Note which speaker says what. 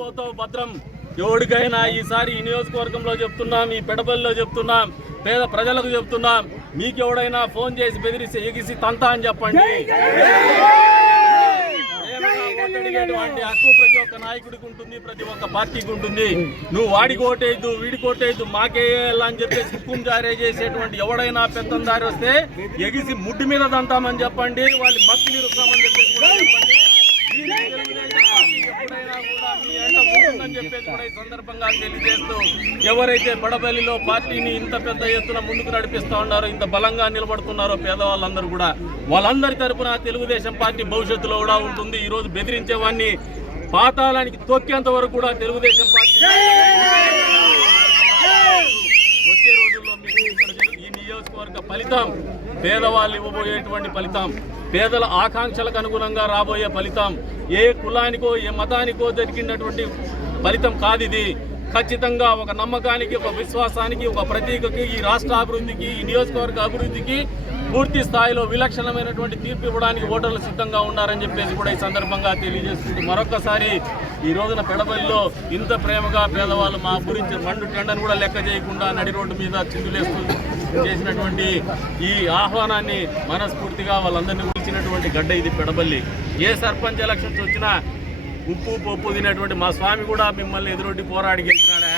Speaker 1: పోతావు భద్రం. ఎవరికైనా ఈసారి ఈ నియోజకవర్గంలో చెప్తున్నాం ఈ పెడపల్లిలో చెప్తున్నాం పేద ప్రజలకు చెప్తున్నాం. మీకు ఎవడైనా ఫోన్ చేసి బెదిరిస్తే ఎగిసి తంతా అని చెప్పండి. అడిగేటువంటి హక్కు ప్రతి ఒక్క నాయకుడికి ఉంటుంది ప్రతి ఒక్క పార్టీకి ఉంటుంది. నువ్వు వాడికి ఓటేయద్దు వీడికి ఓటేయద్దు మాకేయాలని అని చెప్పేసి హుకుం జారీ చేసేటువంటి ఎవడైనా పెత్తందారి వస్తే ఎగిసి ముడ్డి మీద దంతామని చెప్పండి వాళ్ళు మక్కి నిరుస్తామని చెప్పేసి కూడా చెప్పండి ఈ తెలుగుదేశం పార్టీ ఎప్పుడైనా కూడా మీ వెంట చెప్పేసి కూడా ఈ సందర్భంగా తెలియజేస్తూ ఎవరైతే బడబలిలో పార్టీని ఇంత పెద్ద ఎత్తున ముందుకు నడిపిస్తా ఉన్నారో ఇంత బలంగా నిలబడుతున్నారో పేదవాళ్ళందరూ కూడా వాళ్ళందరి తరపున తెలుగుదేశం పార్టీ భవిష్యత్తులో కూడా ఉంటుంది. ఈ రోజు బెదిరించే వాడిని పాతాళానికి తొక్కేంత వరకు కూడా తెలుగుదేశం పార్టీ వచ్చే రోజుల్లో మీకు ఇక్కడ జరుగు- ఈ నియోజకవర్గ ఫలితం. పేదవాళ్ళు ఇవ్వబోయేటువంటి ఫలితం. పేదల ఆకాంక్షలకు అనుగుణంగా రాబోయే ఫలితం. ఏ కులానికో ఏ మతానికో దొరికినటువంటి ఫలితం కాదు ఇది ఖచ్చితంగా ఒక నమ్మకానికి ఒక విశ్వాసానికి ఒక ప్రతీకకి ఈ రాష్ట్ర అభివృద్ధికి ఈ నియోజకవర్గ అభివృద్ధికి పూర్తి స్థాయిలో విలక్షణమైనటువంటి తీర్పు ఇవ్వడానికి ఓటర్లు సిద్ధంగా ఉన్నారని చెప్పేసి కూడా ఈ సందర్భంగా తెలియజేస్తుంది మరొకసారి ఈ రోజున పెడబలిలో ఇంత ప్రేమగా పేదవాళ్ళు మా గురించి మండు టెండను కూడా లెక్క చేయకుండా నడి రోడ్డు మీద చిందులేస్తూ చేసినటువంటి ఈ ఆహ్వానాన్ని మనస్ఫూర్తిగా వాళ్ళందరినీ పిలిచినటువంటి గడ్డ ఇది పెడబల్లి ఏ సర్పంచ్ ఎలక్షన్స్ వచ్చినా ఉప్పు పప్పు తినేటువంటి మా స్వామి కూడా మిమ్మల్ని ఎదురొడ్డి పోరాడి గెలిచినాడా?